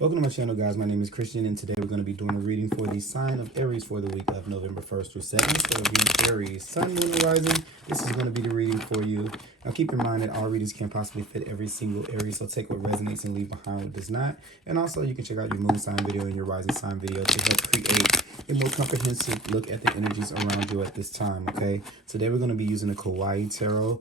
Welcome to my channel, guys. My name is Christian, and today we're going to be doing a reading for the sign of Aries for the week of November 1st through 7th. So the Aries Sun, Moon, and Rising, this is going to be the reading for you. Now, keep in mind that all readings can't possibly fit every single Aries, so take what resonates and leave behind what does not. And also, you can check out your moon sign video and your rising sign video to help create a more comprehensive look at the energies around you at this time, okay? Today, we're going to be using the Kawaii Tarot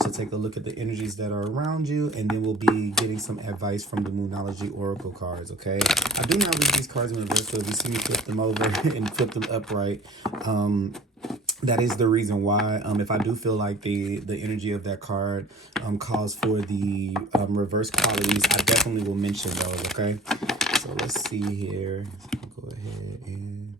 to take a look at the energies that are around you, and then we'll be getting some advice from the Moonology Oracle cards, okay? I do not read these cards in reverse, so if you see me flip them over and flip them upright, that is the reason why. If I do feel like the energy of that card calls for the reverse qualities, I definitely will mention those, okay? So let's see here. Go ahead and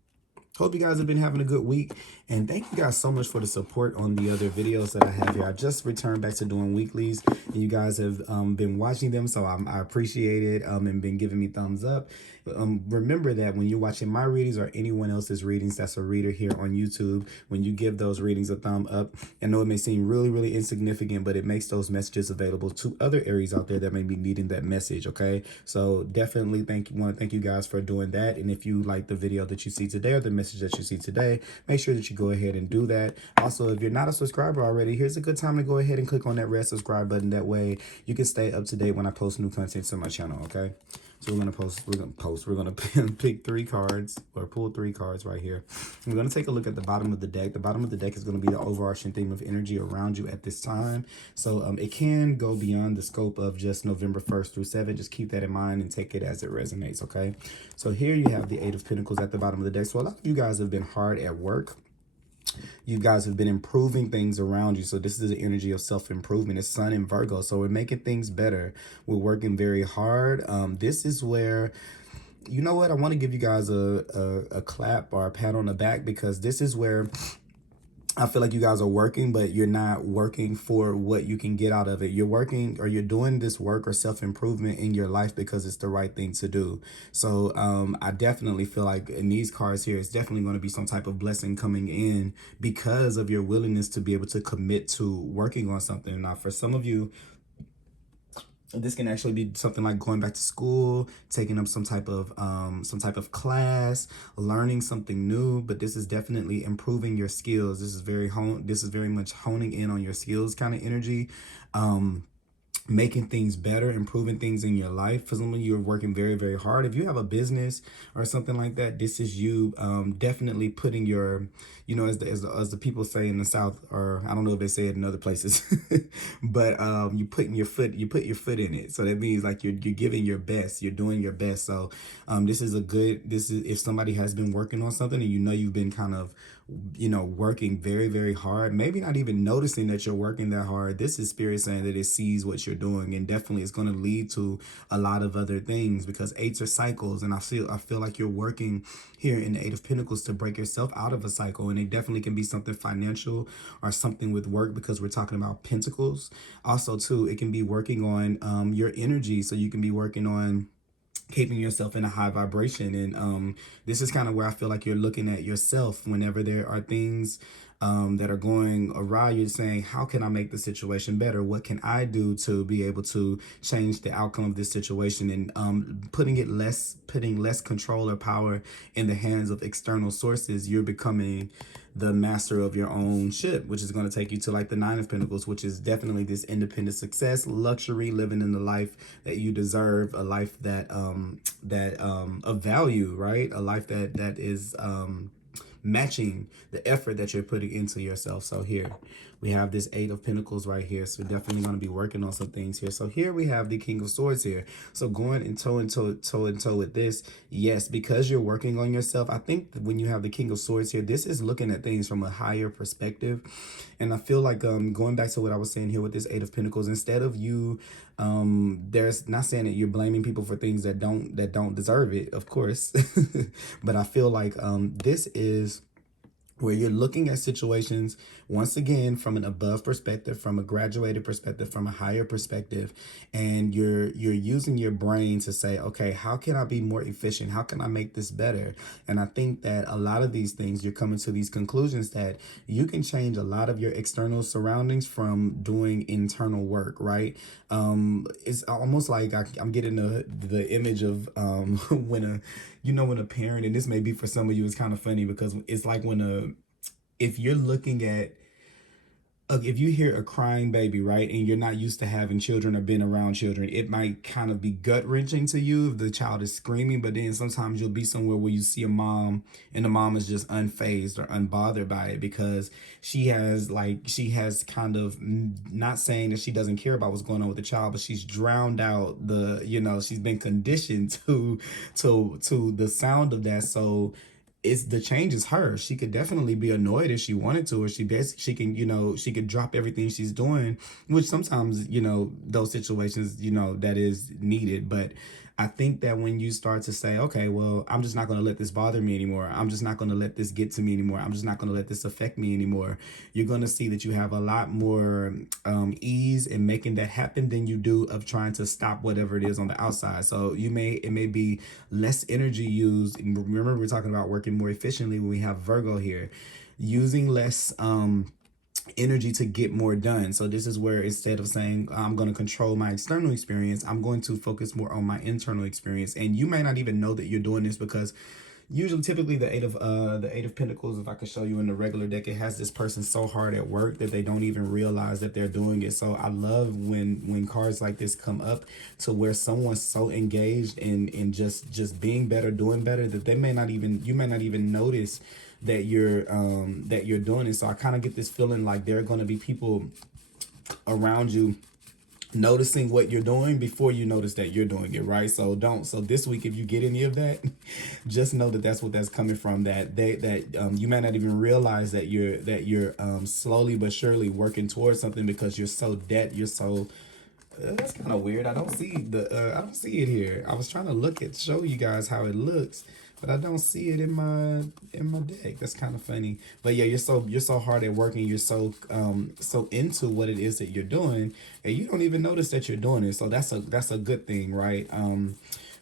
hope you guys have been having a good week, and thank you guys so much for the support on the other videos that I have here. I just returned back to doing weeklies, and you guys have been watching them, so I appreciate it and been giving me thumbs up. Remember that when you're watching my readings or anyone else's readings that's a reader here on YouTube, when you give those readings a thumb up, I know it may seem really insignificant, but it makes those messages available to other Aries out there that may be needing that message, okay? So definitely want to thank you guys for doing that. And if you like the video that you see today or the message that you see today, make sure that you go ahead and do that. Also, if you're not a subscriber already, here's a good time to go ahead and click on that red subscribe button. That way you can stay up to date when I post new content to my channel, okay? So we're gonna pick 3 cards, or pull 3 cards right here. We're gonna take a look at the bottom of the deck. The bottom of the deck is gonna be the overarching theme of energy around you at this time. So it can go beyond the scope of just November 1st through 7th. Just keep that in mind and take it as it resonates, okay? So here you have the 8 of Pentacles at the bottom of the deck. So a lot of you guys have been hard at work. You guys have been improving things around you. So this is the energy of self-improvement. It's Sun in Virgo. So we're making things better. We're working very hard. This is where, you know what, I want to give you guys a clap or a pat on the back, because this is where I feel like you guys are working, but you're not working for what you can get out of it. You're working, or you're doing this work or self-improvement in your life because it's the right thing to do. So I definitely feel like in these cards here, it's definitely going to be some type of blessing coming in because of your willingness to be able to commit to working on something. Now, for some of you, this can actually be something like going back to school, taking up some type of class, learning something new. But this is definitely improving your skills. This is very much honing in on your skills kind of energy. Making things better, improving things in your life. For some of you, are working very hard. If you have a business or something like that, this is you definitely putting your, you know, as the people say in the South, or I don't know if they say it in other places, but you put your foot in it. So that means like you're giving your best, you're doing your best. So this is if somebody has been working on something and you know you've been kind of, you know, working very hard, maybe not even noticing that you're working that hard. This is spirit saying that it sees what you're doing, and definitely it's going to lead to a lot of other things, because 8s are cycles, and I feel like you're working here in the 8 of Pentacles to break yourself out of a cycle. And it definitely can be something financial or something with work, because we're talking about Pentacles. Also too, it can be working on your energy. So you can be working on keeping yourself in a high vibration. And this is kind of where I feel like you're looking at yourself whenever there are things that are going awry. You're saying, how can I make the situation better? What can I do to be able to change the outcome of this situation? And putting less control or power in the hands of external sources. You're becoming the master of your own ship, which is going to take you to like the 9 of Pentacles, which is definitely this independent success, luxury, living in the life that you deserve, a life that of value, right? A life that is matching the effort that you're putting into yourself. So here we have this 8 of Pentacles right here. So we're definitely going to be working on some things here. So here we have the King of Swords here. So going in toe and toe with this, yes, because you're working on yourself. I think when you have the King of Swords here, this is looking at things from a higher perspective. And I feel like going back to what I was saying here with this 8 of Pentacles, instead of you, there's not saying that you're blaming people for things that don't deserve it, of course. But I feel like this is where you're looking at situations once again from an above perspective, from a graduated perspective, from a higher perspective, and you're using your brain to say, okay, how can I be more efficient? How can I make this better? And I think that a lot of these things, you're coming to these conclusions that you can change a lot of your external surroundings from doing internal work, right? It's almost like I'm getting the image of when a when a parent, and this may be for some of you, it's kind of funny because it's like when if you're looking at if you hear a crying baby, right, and you're not used to having children or been around children, it might kind of be gut wrenching to you if the child is screaming. But then sometimes you'll be somewhere where you see a mom and the mom is just unfazed or unbothered by it because she has kind of, not saying that she doesn't care about what's going on with the child, but she's drowned out she's been conditioned to the sound of that. So it's the change is her. She could definitely be annoyed if she wanted to, or she can, she could drop everything she's doing, which sometimes, those situations, that is needed. But I think that when you start to say, okay, well, I'm just not going to let this bother me anymore. I'm just not going to let this get to me anymore. I'm just not going to let this affect me anymore. You're going to see that you have a lot more ease in making that happen than you do of trying to stop whatever it is on the outside. So it may be less energy used. Remember, we're talking about working more efficiently when we have Virgo here, using less energy to get more done. So this is where, instead of saying I'm going to control my external experience, I'm going to focus more on my internal experience. And you may not even know that you're doing this, because typically the eight of pentacles, if I could show you in the regular deck, it has this person so hard at work that they don't even realize that they're doing it. So I love when cards like this come up, to where someone's so engaged in just being better, doing better, that you may not even notice that you're doing it. So I kind of get this feeling like there are going to be people around you noticing what you're doing before you notice that you're doing it, right? So this week, if you get any of that, just know that that's what that's coming from, you might not even realize that you're slowly but surely working towards something, because you're so that's kind of weird. I don't see it here. I was trying to show you guys how it looks, but I don't see it in my deck. That's kind of funny. But yeah, you're so hard at work, and you're so into what it is that you're doing, and you don't even notice that you're doing it. So that's a good thing, right?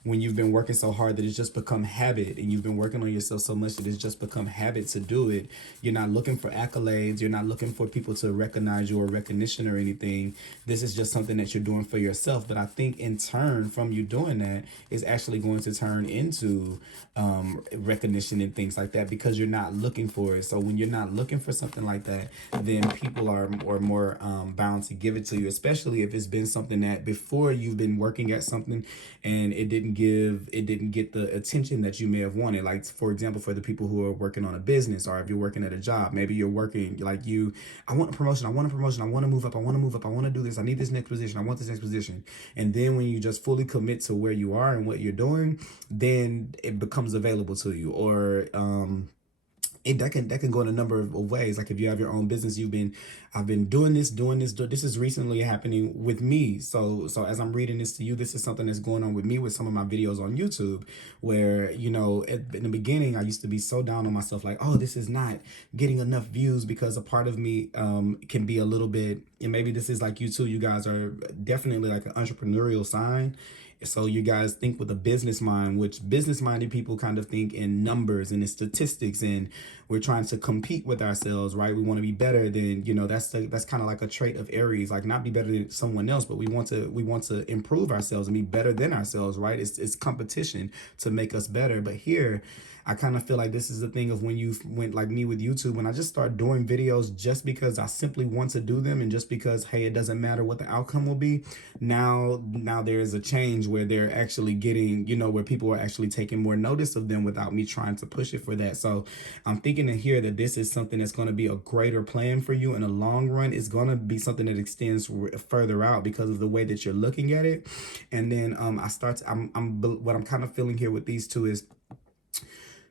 When you've been working so hard that it's just become habit, and you've been working on yourself so much that it's just become habit to do it. You're not looking for accolades. You're not looking for people to recognize you or recognition or anything. This is just something that you're doing for yourself. But I think in turn from you doing that is actually going to turn into recognition and things like that, because you're not looking for it. So when you're not looking for something like that, then people are more bound to give it to you, especially if it's been something that before you've been working at something and it didn't get the attention that you may have wanted. Like, for example, for the people who are working on a business, or if you're working at a job, maybe you're working like I want a promotion, I want to move up, I want to do this, I need this next position, I want this next position. And then when you just fully commit to where you are and what you're doing, then it becomes available to you. Or that can go in a number of ways. Like if you have your own business, I've been doing this. This is recently happening with me. So as I'm reading this to you, this is something that's going on with me with some of my videos on YouTube, where, in the beginning, I used to be so down on myself, like, oh, this is not getting enough views, because a part of me can be a little bit, and maybe this is like you too. You guys are definitely like an entrepreneurial sign. So you guys think with a business mind, which business-minded people kind of think in numbers and in statistics, and we're trying to compete with ourselves, right? We want to be better than, that's kind of like a trait of Aries, like not be better than someone else, but we want to improve ourselves and be better than ourselves, right? It's competition to make us better. But here, I kind of feel like this is the thing of when you went like me with YouTube, when I just start doing videos just because I simply want to do them, and just because, hey, it doesn't matter what the outcome will be. Now there is a change where they're actually getting, where people are actually taking more notice of them without me trying to push it for that. So I'm thinking to hear that this is something that's going to be a greater plan for you in the long run. It's going to be something that extends further out because of the way that you're looking at it. And then what I'm kind of feeling here with these two is,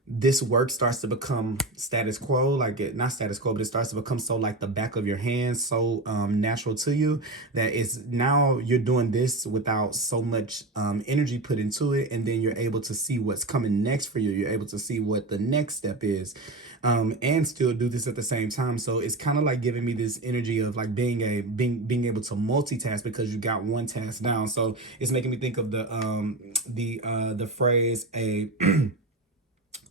this work starts to become status quo, like it, not status quo, but it starts to become so like the back of your hand, so natural to you, that it's now you're doing this without so much energy put into it, and then you're able to see what's coming next for you. You're able to see what the next step is, and still do this at the same time. So it's kind of like giving me this energy of like being able to multitask because you got one task down. So it's making me think of the phrase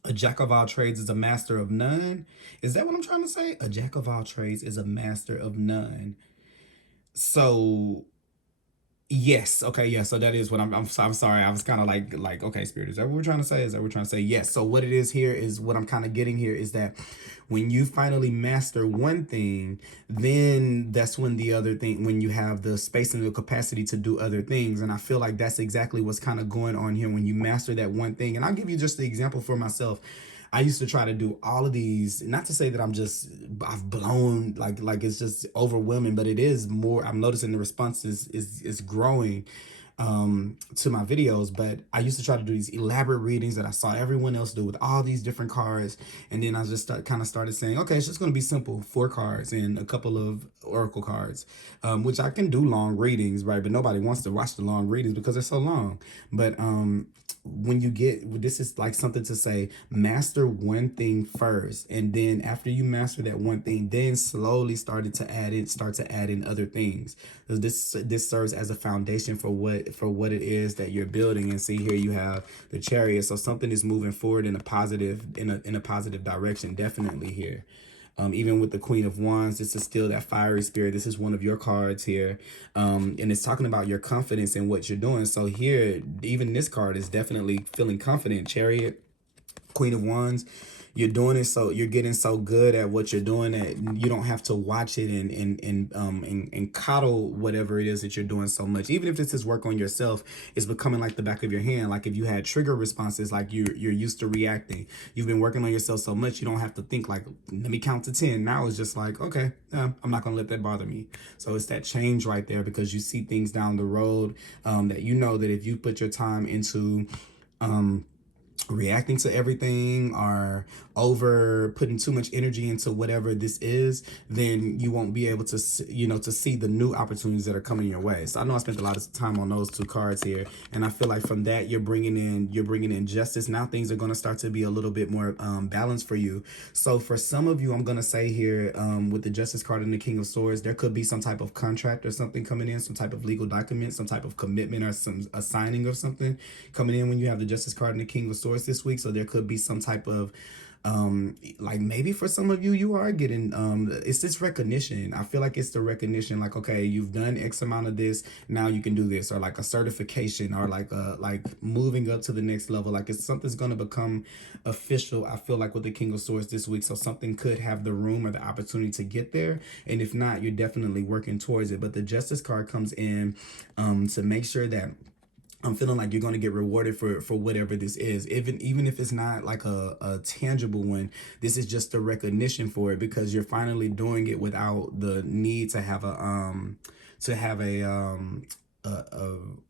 a jack of all trades is a master of none. Is that what I'm trying to say? A jack of all trades is a master of none. So yes, okay, yeah. So that is what I'm sorry. I was kind of like okay, spirit. Is that what we're trying to say? Is that what we're trying to say? Yes. So what it is here is what I'm kind of getting here is that when you finally master one thing, then that's when the other thing, when you have the space and the capacity to do other things. And I feel like that's exactly what's kind of going on here when you master that one thing. And I'll give you just the example for myself. I used to try to do all of these, not to say that I've blown like it's just overwhelming, but it is more. I'm noticing the response is growing to my videos. But I used to try to do these elaborate readings that I saw everyone else do with all these different cards, and then I just kind of started saying, okay, it's just going to be simple, 4 cards and a couple of oracle cards, which I can do long readings, right? But nobody wants to watch the long readings because they're so long. But when you get, this is like something to say, master one thing first, and then after you master that one thing, then slowly start to add in other things. Because this serves as a foundation for what it is that you're building. And see, here you have the Chariot, so something is moving forward in a positive direction, definitely here. Even with the Queen of Wands, this is still that fiery spirit. This is one of your cards here. And it's talking about your confidence in what you're doing. So here, even this card is definitely feeling confident. Chariot, Queen of Wands. You're doing it, so you're getting so good at what you're doing that you don't have to watch it and coddle whatever it is that you're doing so much. Even if this is work on yourself, it's becoming like the back of your hand. Like if you had trigger responses, like you're used to reacting. You've been working on yourself so much, you don't have to think like, let me count to 10. Now it's just like, okay, I'm not gonna let that bother me. So it's that change right there, because you see things down the road that you know that if you put your time into reacting to everything, or over putting too much energy into whatever this is, then you won't be able to to see the new opportunities that are coming your way. So I know I spent a lot of time on those 2 cards here, and I feel like from that you're bringing in justice. Now things are going to start to be a little bit more balanced for you. So for some of you, I'm going to say here, with the Justice card and the King of Swords, there could be some type of contract or something coming in, some type of legal document, some type of commitment, or a signing of something coming in when you have the Justice card and the King of Swords this week. So there could be some type of like maybe for some of you, you are getting it's this recognition. I feel like it's the recognition, like, okay, you've done X amount of this, now you can do this, or like a certification, or like moving up to the next level. Like it's something's going to become official, I feel like, with the King of Swords this week. So something could have the room or the opportunity to get there, and if not, you're definitely working towards it. But the Justice card comes in to make sure that I'm feeling like you're going to get rewarded for whatever this is. Even if it's not like a tangible one, this is just a recognition for it, because you're finally doing it without the need to have a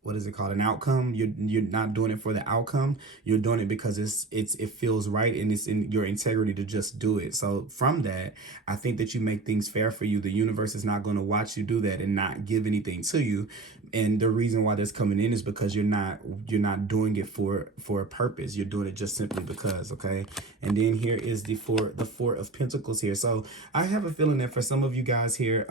what is it called, an outcome. You're not doing it for the outcome. You're doing it because it feels right, and it's in your integrity to just do it. So from that, I think that you make things fair for you. The universe is not going to watch you do that and not give anything to you. And the reason why that's coming in is because you're not doing it for a purpose. You're doing it just simply because. Okay. And then here is the four of Pentacles here. So I have a feeling that for some of you guys here,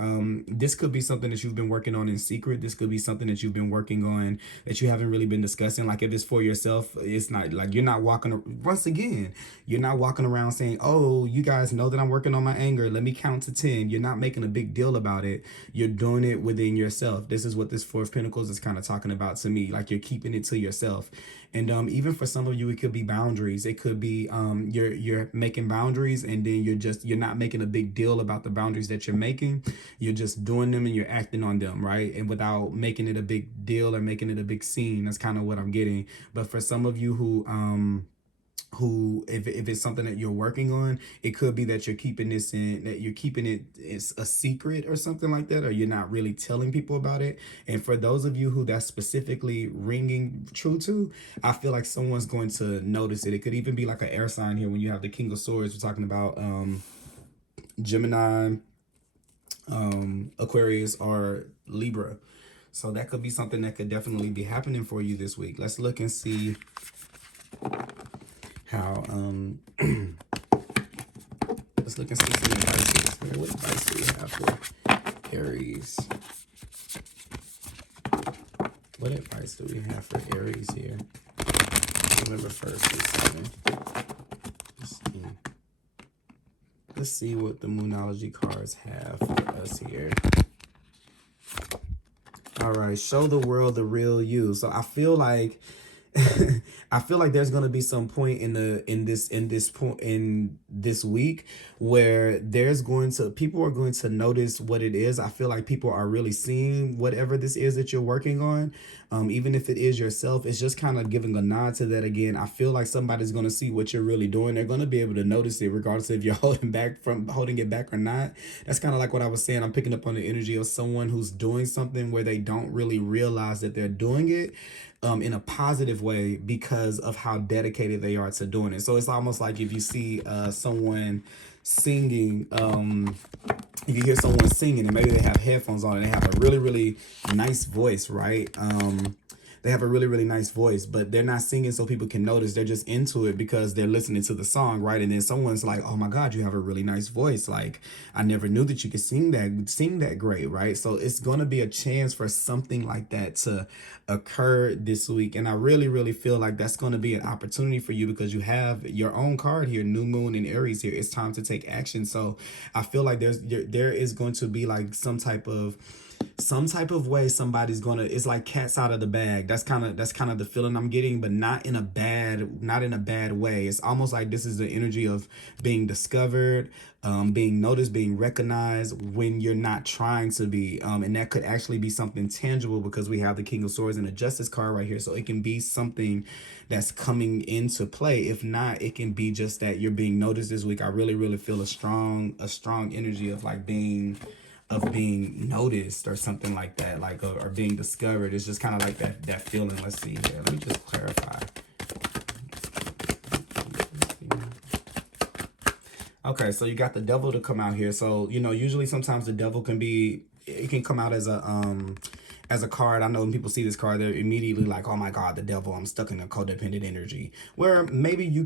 this could be something that you've been working on in secret. This could be something that you've been working on that you haven't really been discussing. Like if it's for yourself, it's not like you're not walking, once again, you're not walking around saying, oh, you guys know that I'm working on my anger, let me count to 10. You're not making a big deal about it. You're doing it within yourself. This is what this Four of Pentacles is kind of talking about to me. Like you're keeping it to yourself. And even for some of you, it could be boundaries. It could be you're making boundaries, and then you're not making a big deal about the boundaries that you're making. You're just doing them and you're acting on them, right? And without making it a big deal or making it a big scene. That's kind of what I'm getting. But for some of you who who, if it's something that you're working on, it could be that you're keeping this in, that you're keeping it, it's a secret or something like that, or you're not really telling people about it. And for those of you who that's specifically ringing true to, I feel like someone's going to notice it. It could even be like an air sign here when you have the King of Swords. We're talking about Gemini, Aquarius, or Libra. So that could be something that could definitely be happening for you this week. Let's look and see how let's look and see some advice here. What advice do we have for Aries? What advice do we have for Aries here? November 1st through 7th. Let's see what the Moonology cards have for us here. All right, show the world the real you. So I feel like I feel like there's gonna be some point in this week where people are going to notice what it is. I feel like people are really seeing whatever this is that you're working on. Even if it is yourself, it's just kind of giving a nod to that again. I feel like somebody's gonna see what you're really doing. They're gonna be able to notice it regardless if you're holding it back or not. That's kind of like what I was saying. I'm picking up on the energy of someone who's doing something where they don't really realize that they're doing it in a positive way because of how dedicated they are to doing it. So it's almost like if you see someone singing, if you hear someone singing and maybe they have headphones on and they have a really, really nice voice, right? They have a really, really nice voice, but they're not singing so people can notice. They're just into it because they're listening to the song, right? And then someone's like, "Oh my God, you have a really nice voice. Like, I never knew that you could sing that great," right? So it's going to be a chance for something like that to occur this week. And I really, really feel like that's going to be an opportunity for you because you have your own card here, New Moon in Aries here. It's time to take action. So I feel like there is going to be like some type of way somebody's gonna, it's like cats out of the bag. That's kind of the feeling I'm getting, but not in a bad way. It's almost like this is the energy of being discovered, being noticed, being recognized when you're not trying to be, and that could actually be something tangible because we have the King of Swords and the Justice card right here. So it can be something that's coming into play. If not, it can be just that you're being noticed this week. I really, really feel a strong energy of like being noticed or something like that, like or being discovered. It's just kind of like that feeling. Let's see here. Let me just clarify. Okay, so you got the Devil to come out here. So usually sometimes the Devil can come out as a card. I know when people see this card, they're immediately like, "Oh my God, the Devil, I'm stuck in a codependent energy." Where maybe some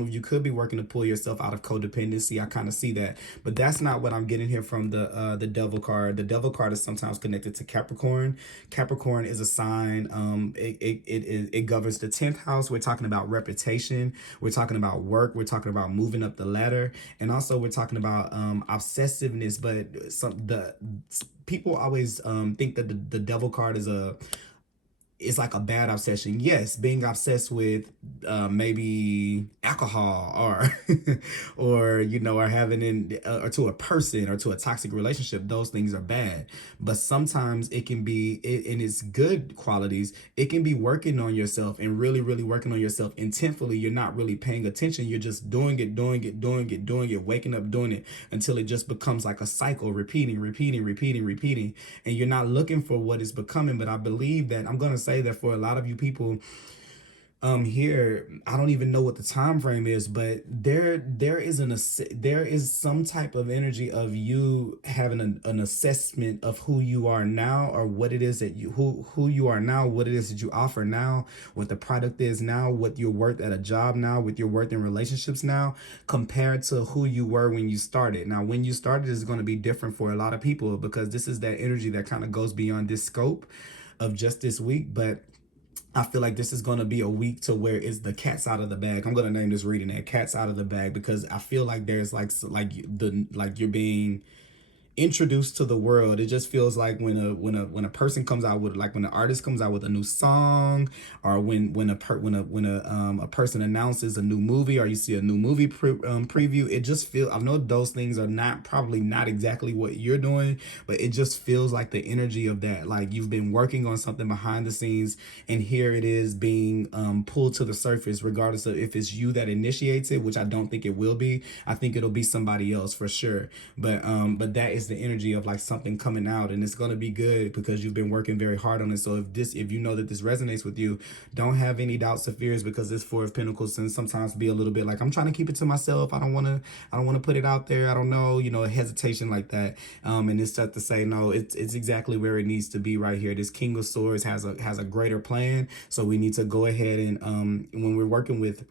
of you could be working to pull yourself out of codependency. I kind of see that, but that's not what I'm getting here from the Devil card. The Devil card is sometimes connected to Capricorn. Capricorn is a sign. It governs the 10th house. We're talking about reputation. We're talking about work. We're talking about moving up the ladder, and also we're talking about obsessiveness. But people always think that the Devil card is like a bad obsession. Yes, being obsessed with maybe alcohol or or having or to a person or to a toxic relationship. Those things are bad. But sometimes it can be in its good qualities. It can be working on yourself and really, really working on yourself intentfully. You're not really paying attention. You're just doing it, waking up doing it until it just becomes like a cycle, repeating, and you're not looking for what it's becoming. But I believe that I'm gonna say that for a lot of you people here, I don't even know what the time frame is, but there is some type of energy of you having an assessment of who you are now, or what it is that who you are now, what it is that you offer now, what the product is now, what you're worth at a job now, what you're worth in relationships now, compared to who you were when you started. Now, when you started is going to be different for a lot of people because this is that energy that kind of goes beyond this scope of just this week. But I feel like this is going to be a week to where it's the cat's out of the bag. I'm going to name this reading that cat's out of the bag because I feel like there's like you're being, introduced to the world. It just feels like when a person comes out with, like when an artist comes out with a new song, or when a person announces a new movie, or you see a new movie preview. It just feels, I know those things are not, probably not exactly what you're doing, but it just feels like the energy of that. Like you've been working on something behind the scenes, and here it is being pulled to the surface, regardless of if it's you that initiates it, which I don't think it will be. I think it'll be somebody else for sure. But that is the energy of like something coming out, and it's gonna be good because you've been working very hard on it. So if you know that this resonates with you, don't have any doubts or fears, because this Four of Pentacles can sometimes be a little bit like, I'm trying to keep it to myself. I don't want to put it out there. I don't know, a hesitation like that. And it's just to say, no, it's exactly where it needs to be right here. This King of Swords has a greater plan. So we need to go ahead and when we're working with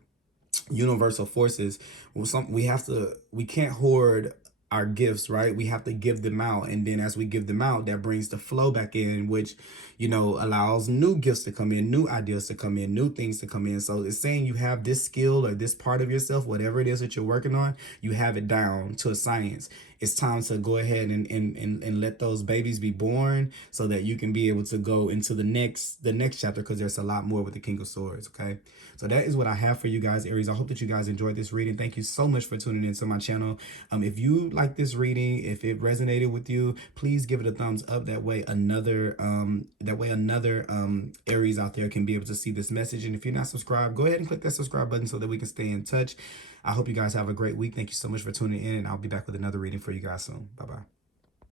universal forces, we can't hoard our gifts, right? We have to give them out, and then as we give them out, that brings the flow back in, which allows new gifts to come in, new ideas to come in, new things to come in. So it's saying you have this skill or this part of yourself, whatever it is that you're working on, you have it down to a science. It's time to go ahead and let those babies be born, so that you can be able to go into the next chapter, because there's a lot more with the King of Swords. Okay, so that is what I have for you guys, Aries. I hope that you guys enjoyed this reading. Thank you so much for tuning into my channel. If you like this reading, if it resonated with you, please give it a thumbs up. That way another Aries out there can be able to see this message. And if you're not subscribed, go ahead and click that subscribe button so that we can stay in touch. I hope you guys have a great week. Thank you so much for tuning in, and I'll be back with another reading for you guys soon. Bye-bye.